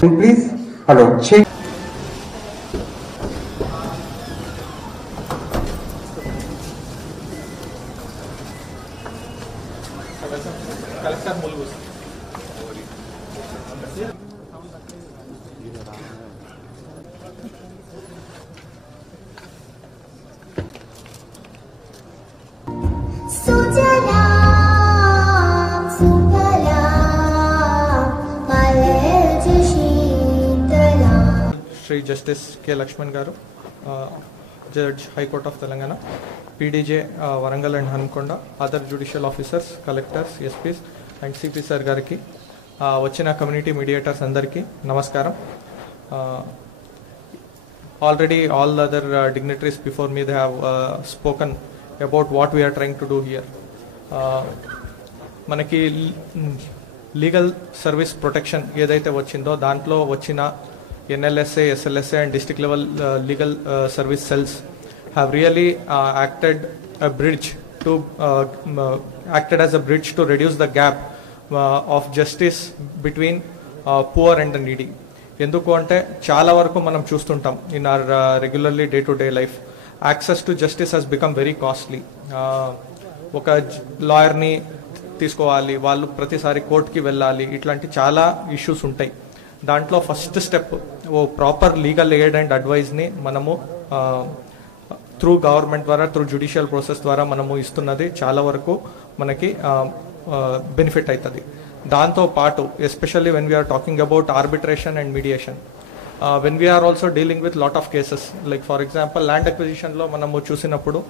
Please, hello, change. Shri Justice K. Lakshman Garu, Judge High Court of Telangana, PDJ Warangal and Hankonda, other judicial officers, collectors, SPs and CP Sir Gariki, Vachina community mediators Andarki, Namaskaram. Already all other dignitaries before me, they have spoken about what we are trying to do here. Manaki legal service protection ఏదైతే వచ్చిందో దాంట్లో వచ్చిన NLSA, SLSA and district level legal service cells have really acted as a bridge to reduce the gap of justice between poor and the needy. ఎందుకు అంటే చాలా వరకు మనం చూస్తుంటాం in our regularly day to day life, access to justice has become very costly. ఒక లాయర్ని తీసుకోవాలి, వాళ్ళు ప్రతిసారి కోర్టుకి వెళ్ళాలి, ఇట్లాంటి చాలా ఇష్యూస్ ఉంటాయి. దాంట్లో ఫస్ట్ స్టెప్ ఓ ప్రాపర్ లీగల్ ఎయిడ్ అండ్ అడ్వైజ్ని మనము త్రూ గవర్నమెంట్ ద్వారా, త్రూ జ్యుడిషియల్ ప్రాసెస్ ద్వారా మనము ఇస్తున్నది చాలా వరకు మనకి బెనిఫిట్ అవుతుంది. దాంతో పాటు especially when we're talking about arbitration and mediation, when we're also dealing with lot of cases, like for example land అక్విజిషన్లో మనము చూసినప్పుడు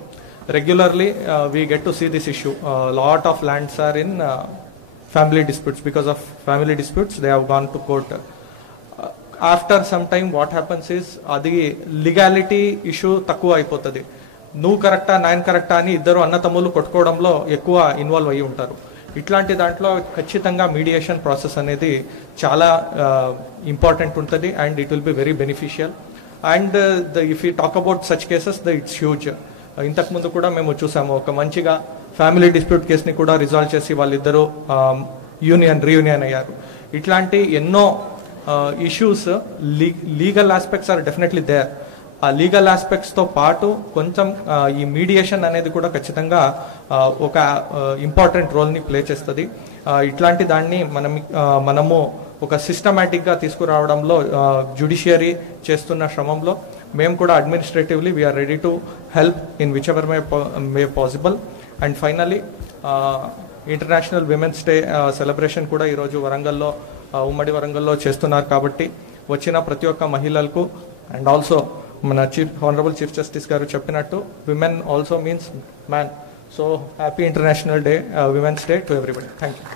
regularly we get to see this issue. Lot of lands are in family disputes. Because of family disputes they have gone to court. After some time what happens is adi legality issue takkuva ayipotadi. Nu correcta nine correcta ani iddaru annatamuలు కొట్టుకోవడంలో ఎక్కువ involve అయ్యి ఉంటారు. ఇట్లాంటి దాంట్లో ఖచ్చితంగా mediation process అనేది చాలా important ఉంటుంది and it will be very beneficial. And if you talk about such cases it's huge. ఇంతకుముందు కూడా మేము చూసాము, ఒక మంచిగా ఫ్యామిలీ డిస్ప్యూట్ కేసుని కూడా రిజాల్వ్ చేసి వాళ్ళిద్దరూ రీయూనియన్ అయ్యారు. ఇట్లాంటి ఎన్నో issues legal aspects are definitely there. ఆ లీగల్ ఆస్పెక్ట్స్తో పాటు కొంచెం ఈ మీడియేషన్ అనేది కూడా ఖచ్చితంగా ఒక ఇంపార్టెంట్ రోల్ని ప్లే చేస్తుంది. ఇట్లాంటి దాన్ని మనము ఒక సిస్టమేటిక్గా తీసుకురావడంలో జ్యుడిషియరీ చేస్తున్న శ్రమంలో మేము కూడా administratively we are ready to help in whichever may possible. And finally international women's day celebration కూడా ఈరోజు వరంగల్లో, ఉమ్మడి వరంగల్లో చేస్తున్నారు. కాబట్టి వచ్చిన ప్రతి ఒక్క మహిళలకు అండ్ ఆల్సో మన హానరబుల్ చీఫ్ జస్టిస్ గారు చెప్పినట్టు women also means man. So happy international day, women's day to everybody. Thank you.